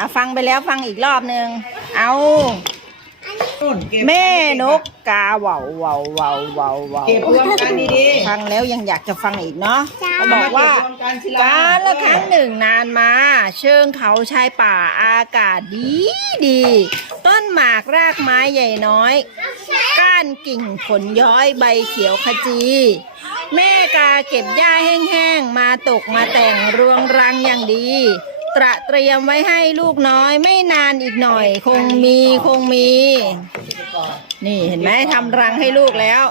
อะฟังไปแล้วฟังอีกรอบหนึ่งเอานู่นเก็บแม่นกกาเหว่าเหว่าเหว่าเหว่าเหว่าเก็บรวมกันดีฟังแล้วยังอยากจะฟังอีกเนาะๆเขาบอกว่าเรมกันศิลการละครั้งหนึ่งนานมา เชิงเขาชายป่าอากาศดีดี ต้นหมากรากไม้ใหญ่น้อย ก้านกิ่งผลย้อยใบเขียวขจี แม่กาเก็บหญ้าแห้งๆ มาตกมาแต่งรวงรังอย่างดี ตระเตรียมไว้ให้ลูกน้อยไม่นานอีกหน่อย คงมีคงมี นี่เห็นไหมทำรังให้ลูกแล้ว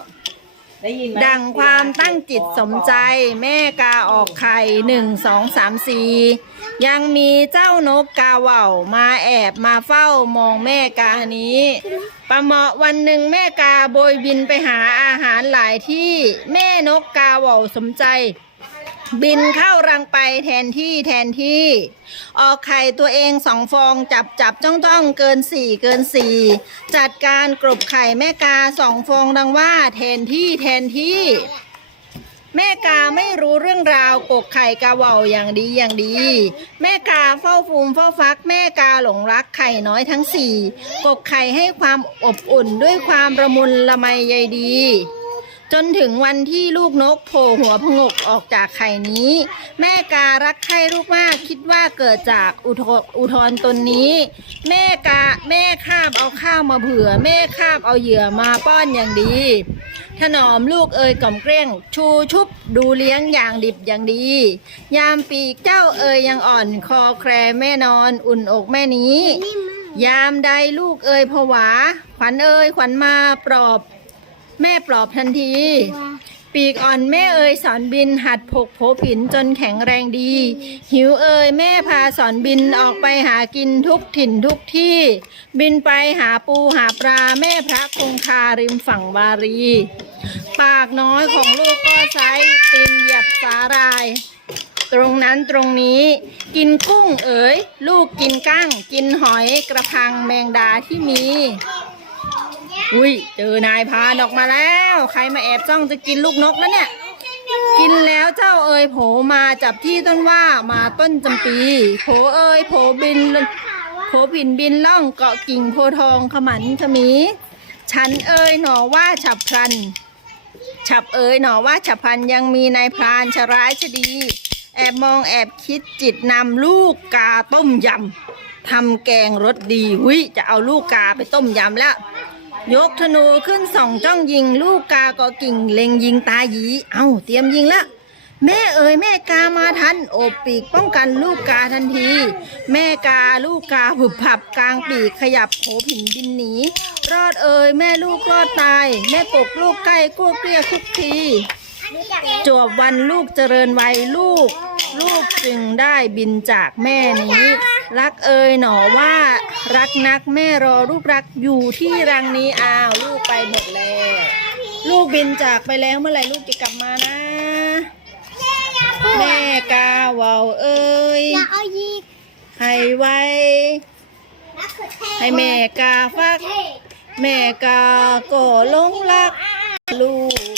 ได้ยินไหมดังความตั้งจิตสมใจแม่กาออกไข่หนึ่งสองสามสี่ยังมีเจ้านกกาเหว่ามาแอบมาเฝ้ามองแม่กานี้ประเหมาะวันหนึ่งแม่กาโบยบินไปหาอาหารหลายที่แม่นกกาเหว่าสมใจ บินเข้ารังไปแทนที่แทนที่ ออกไข่ตัวเองสองฟองจับจับจ้องจ้องเกินสี่เกินสี่จัดการกรบไข่แม่กาสองฟองดังว่าแทนที่แทนที่ แม่กาไม่รู้เรื่องราวกกไข่กาเว่าอย่างดีอย่างดี แม่กาเฝ้าฟูมเฝ้าฟัก แม่กาหลงรักไข่น้อยทั้งสี่กกไข่ให้ความอบอุ่นด้วยความระมุนละไมใยดี จนถึงวันที่ลูกนกโผล่หัวผงกออกจากไข่นี้ แม่การักไข่ลูกมากคิดว่าเกิดจากอุทอุทธรตนนี้ แม่กาแม่คาบเอาข้าวมาเผื่อ แม่คาบเอาเหยื่อมาป้อนอย่างดี ถนอมลูกเอ่ยกล่อมเกลี้ยง ชูชุบดูเลี้ยงอย่างดิบอย่างดี ยามปีกเจ้าเอ่ยยังอ่อนคอแครแม่นอนอุ่นอกแม่นี้ ยามใดลูกเอ่ยผวา ขวัญเอ่ยขวัญมาปลอบ แม่ปลอบทันที ปีกอ่อนแม่เอ่ยสอนบินหัดผกโผผินจนแข็งแรงดี หิวเอ่ยแม่พาสอนบินออกไปหากินทุกถิ่นทุกที่ บินไปหาปูหาปลาแม่พระคงคาริมฝั่งวารี ปากน้อยของลูกก็ใช้ตีนเหยียบสาหราย ตรงนั้นตรงนี้ กินกุ้งเอ๋ยลูกกินกั้ง กินหอยกระพังแมงดาที่มี อุ้ยเจอนายพรานออกมาแล้ว ใครมาแอบจ้องจะกินลูกนกแล้วเนี่ย กินแล้วเจ้าเอ๋ยโผมาจับที่ต้นว่ามาต้นจำปีโผเอ๋ยโผบินโผผินบินล่องเกาะกิ่งโพทองขมันขมี ฉันเอ๋ยหนอว่าฉับพลัน ฉับเอ๋ยหนอว่าฉับพลันยังมีนายพรานชร้ายชดี แอบมองแอบคิดจิตนำลูกกาต้มยำทำแกงรสดีวิจะเอาลูกกาไปต้มยำแล้ว ยกธนูขึ้นส่องจ้องยิง ลูกกาก็กิ่งเล็งยิงตาหยี เอาเตรียมยิงละแม่เอ๋ยแม่กามาทันโอบปีกป้องกันลูกกาทันที แม่กาลูกกาผึบผับกลางปีกขยับโผผินบินหนี รอดเอ๋ยแม่ลูกรอดตาย แม่กกลูกใกล้กู้เกลี้ยคุกที จวบวันลูกเจริญวัยลูก ลูกจึงได้บินจากแม่นี้ รักเอ่ยหนอว่ารักนักแม่รอลูกรักอยู่ที่รังนี้อ้าวลูกไปหมดแล้วลูกบินจากไปแล้วเมื่อไหร่ลูกจะกลับมานะ แม่กาเว่าเอ้ยอย่าเอายีกให้ไวมะเขือเทศให้แม่กาฟัก แม่กาก็หลงรักลูก